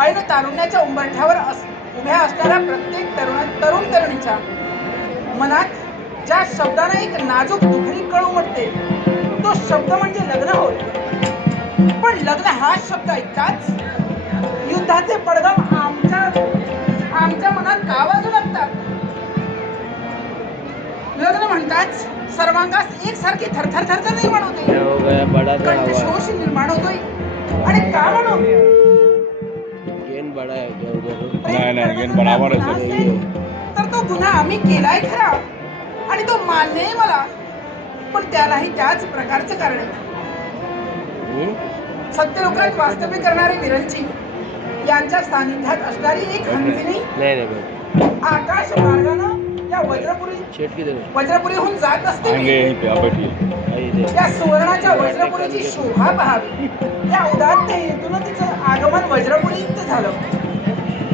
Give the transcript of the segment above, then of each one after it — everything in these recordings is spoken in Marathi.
ऐन तारुण्याच्या उंबरठ्यावर उभ्या असणाऱ्या प्रत्येक तरुण तरुणीच्या मनात ज्या शब्दाने एक नाजूक दुखणी कळ उमटते तो शब्द म्हणजे लग्न होय. पण लग्न हा शब्द ऐकताच युद्धाचे पडघम आमच्या मनात का वाजू लागतात. लग्न म्हणताच सर्वांगास एकसारखी थरथर थरथर निर्माण होते, कंठशोष निर्माण होतोय. आणि का म्हणून तर तो गुन्हा आम्ही केलाय खरा आणि तो मान्य आहे मला, पण त्यालाही त्याच प्रकारचं कारण आहे. सत्यलोकात वास्तव्य करणारे विरंची यांच्या सानिध्यात असणारी एक हंसिनी आकाश मार्गानं या वज्रपुरीहून जात असते. त्या सुवर्णाच्या वज्रपुरीची शोभा पाहावी या उदात्त हेतून तिचं आगमन वज्रपुरीत झालं.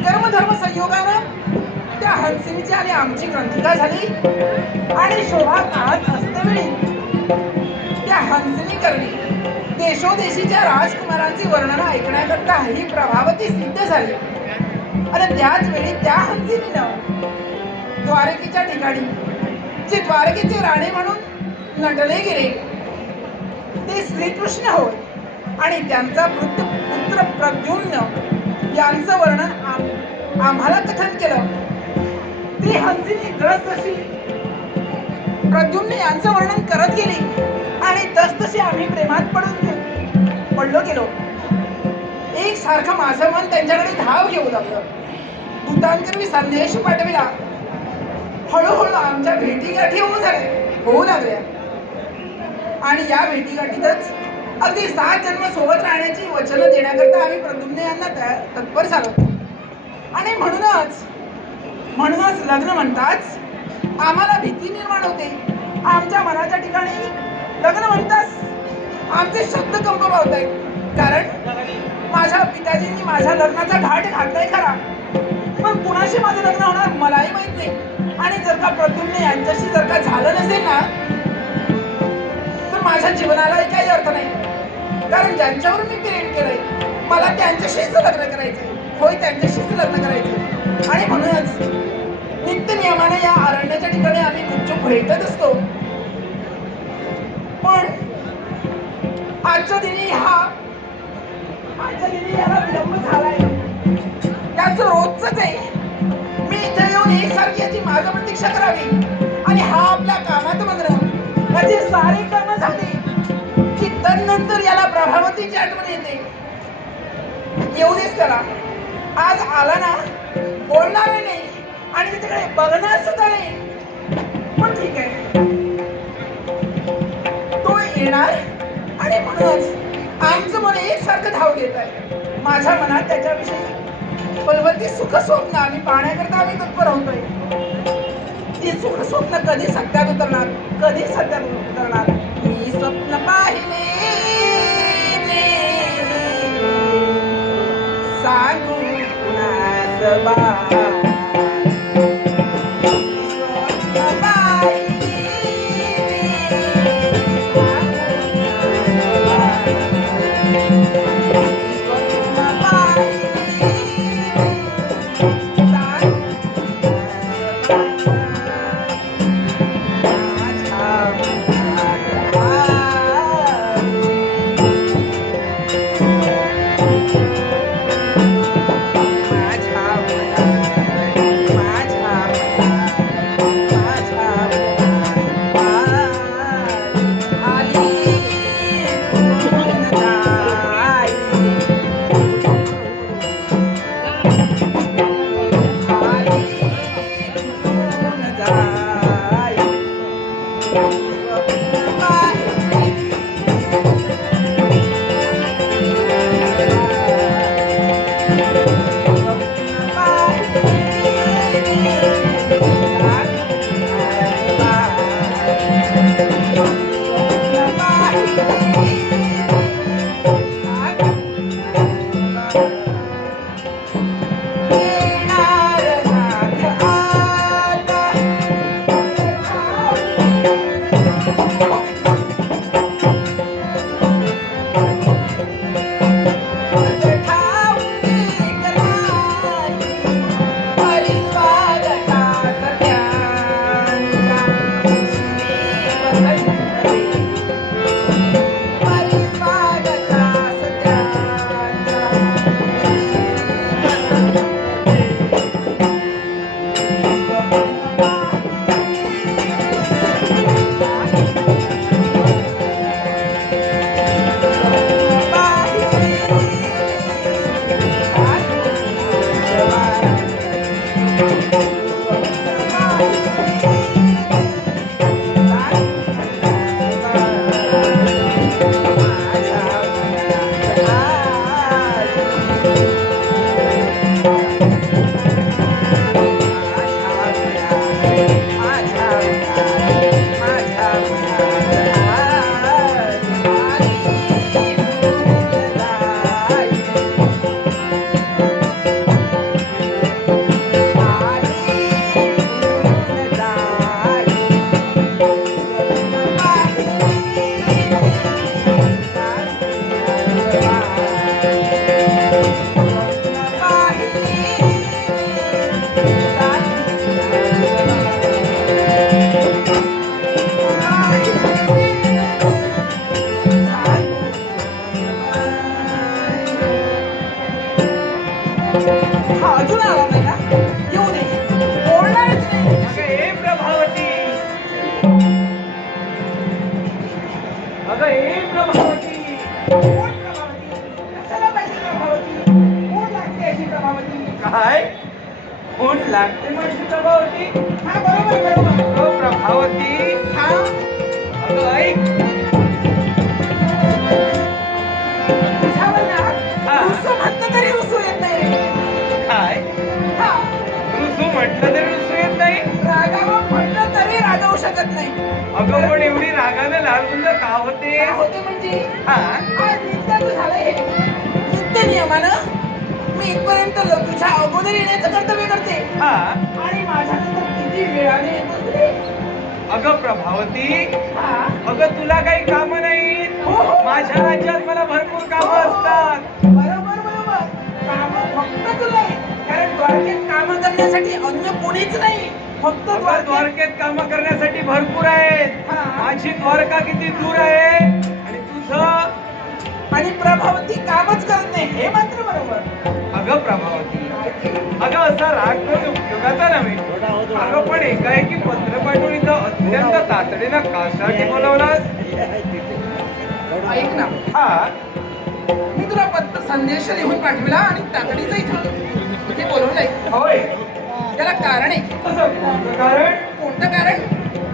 कर्मधर्म संयोगानं त्या हंसिनीची आणि आमची ग्रंथिका झाली आणि शोभा पाहत असतेवेळी त्या हंसिनी करणी देशोदेशीच्या राजकुमारांची वर्णन ऐकण्याकरता ही प्रभावती सिद्ध झाली. आणि त्याच वेळी त्या हंसिनीनं द्वारकेच्या ठिकाणी जे द्वारकेचे राणे म्हणून नटले गेले ते श्रीकृष्ण होय. आणि त्यांचा पुत्र प्रद्युम्न यांचं वर्णन आम्हाला कथन केलं. ती हंसिनी तशी प्रद्युम्न यांचं वर्णन करत गेली आणि तसतशी आम्ही प्रेमात पडलो गेलो. एक सारखं माझं मन त्यांच्याकडे धाव घेऊ लागलं. दूतांकरवी संदेश पाठविला. हळूहळू आमच्या भेटीगाठी होऊ लागल्या आणि या भेटीगाठीतच अगदी 7 जन्म सोबत राहण्याची वचन देण्याकरता आम्ही प्रद्युम्न यांना तत्पर झालो. आणि म्हणूनच लग्न म्हणताच आम्हाला भीती निर्माण होते. आमच्या मनाच्या ठिकाणी लग्न म्हणताच आमचे शब्द कंप पावतायत. कारण माझ्या पिताजींनी माझ्या लग्नाचा घाट घातलाय खरा, पण कुणाशी माझं लग्न होणार मलाही माहित नाही. आणि जर का प्रद्युम्न यांच्याशी जर का झालं नसेल ना तर माझ्या जीवनालाही काही अर्थ नाही. कारण ज्यांच्यावर मी प्रेम केलंय मला त्यांच्याशीच लग्न करायचंय. होय, त्यांच्याशीच लग्न करायचंय. आणि म्हणूनच नित्य नियमाने या अरण्याच्या ठिकाणी आम्ही गुपचूप भेटत असतो. पण आजच्या दिनी याला विलंब झालाय. त्याचं रोजच आहे. मी इथे येऊन एकसारखी याची माझं प्रतीक्षा करावी आणि हा आपल्या कामात मग्न. याची सारी कामं झाली की तदनंतर याला प्रभावतीची आठवण येते. येऊ देस त्याला. आज आला ना, बोलणार नाही आणि त्याच्याकडे बघणार सुद्धा नाही. पण ठीक आहे, तो येणार. आणि म्हणूनच आमचं मन एकसारखं धाव घेत आहे. माझ्या मनात त्याच्याविषयी बलवती सुख स्वप्न आम्ही पाहण्याकरता आम्ही तत्पर होतोय. ती सुख स्वप्न कधी सत्यात उतरणार, कधी सत्यात उतरणार. मी स्वप्न पाहिले सांगू कुणास बा. हा अजून आला नाही ना, येऊ दे, बोलणारच नाही. अगं प्रभावती, अगं प्रभावती. कोण प्रभावती? कशाला पाहिजे प्रभावती? कोण लागते अशी प्रभावती? काय कोण लागते माझी प्रभावती? हा बरोबर बरोबर. अगं प्रभावती, हा अगं ऐक. तुझ्यावर ना हा. रुसू म्हटलं तरी रुसू येत नाही. काय हा रुसू म्हटलं तरी रुसू येत नाही? रागावं म्हटलं तरी रागावू शकत नाही. अगं पण एवढी रागाने लालगुंद का होते? का होते म्हणजे हा आज नित्याचं झालंय हे. नित्य नियमानं मी इथपर्यंत तुझ्या अगोदर येण्याचं कर्तव्य करते हा. आणि माझ्यानंतर किती वेळाने येतोस रे? अगं प्रभावती, हा अगं तुला काही काम नाहीत? हो, हो. माझ्या राज्यात मला भरपूर कामं असतात. बरोबर बरोबर. कामं फक्त तुला आहे. कारण द्वारकेत कामं करण्यासाठी अन्य कोणीच नाही, फक्त अगं द्वारकेत. द्वारकेत कामं करण्यासाठी भरपूर आहेत. हा. माझी द्वारका किती दूर आहे आणि तुझं. आणि प्रभावती कामच करत नाही, हे मात्र बरोबर. अगं प्रभावती, अगं असा राग करून उपयोगाचा नव्हे. अगं पण एकाएकी पत्र पाठवून इथं अत्यंत तातडीनं काशासाठी बोलवलास? ऐक ना, हा मी तुला पत्र संदेश लिहून पाठविला आणि तातडीचं इथे बोलवलंय. होय. त्याला कारण आहे. तसं कोणतं कारण? कोणतं कारण?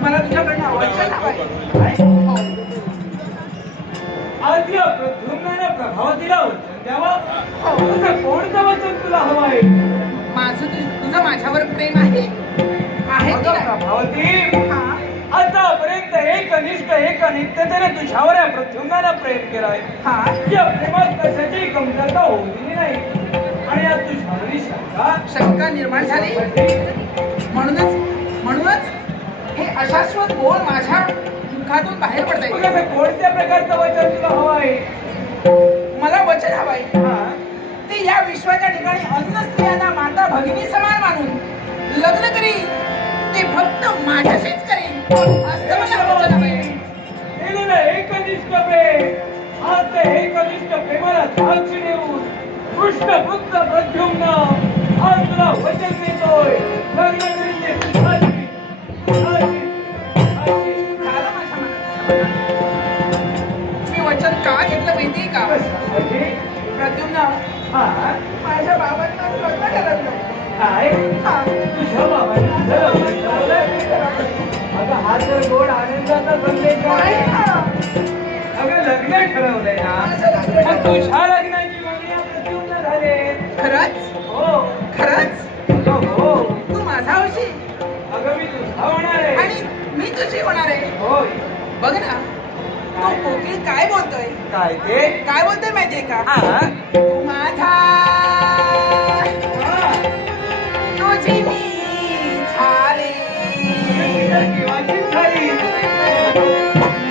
मला तुझ्याकडनं वचन हवंय. काय? हो. आज या प्रद्युम्नानं प्रभावतीला वचन द्यावं? हो. तसं कोणतं वचन तुला हवं आहे? माझं तुझं माझ्यावर प्रेम आहे की अगं नाही? प्रभावती, हा. आतापर्यंत एक अनिष्ट एक अनित्यतेने तुझ्यावर या प्रद्युम्नानं प्रेम केलंय. हा. या प्रेमात कशाची कमतरता होऊ दिली नाही. आणि आज तुझ्यावरील शंका निर्माण झाली. म्हणूनच हे अशाश्वत बोल माझ्या मुखातून बाहेर पडताय. कोणत्या प्रकारचं वचन तुला हवं आहे? मला वचन हवंय हा. ते या विश्वाच्या ठिकाणी अन्न स्त्रियांना माता भगिनी समान मानून लग्न करीन, ते फक्त माझ्याशीच करीन, असं मला वचन हवंय. केलेलं एकनिष्ठ प्रेम, आज ते एकनिष्ठ प्रेमाला साक्षी देऊन कृष्णपुत्र प्रद्युम्न आज तुला वचन देतोय. लग्न करीन ते तुझ्याशी. झालं माझ्या मनात. मी वचन का घेतलं माहितीये का? प्रद्युम्न, हा माझ्या बाबांना लग्न ठरवलं. काय? हा. तुझ्या बाबांनी तुझं लग्न ठरवलंय? अगं हा तर गोड आनंदाचा संदेश नाही आहे. ना. अगं लग्न ठरवलंय ना, माझं लग्न मग ठरवलं. तुझ्या लग्नाची मागणी प्रद्युम्न झाले. खरंच हो खरंच अगं हो. तू माझा होशी अगं मी तुझा होणार आहे. आणि मी तुझी होणार आहे. होय. बघ ना, तो कोकिळ काय बोलतोय? काय ते? काय बोलतोय माहितीये का? हा. तू माझा, तुझी मी झाले. केव्हाचीच झाली.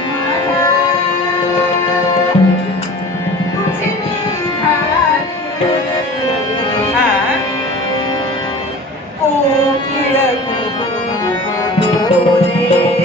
माझा, तुझी मी झाले. हा. कोकिळ बोले.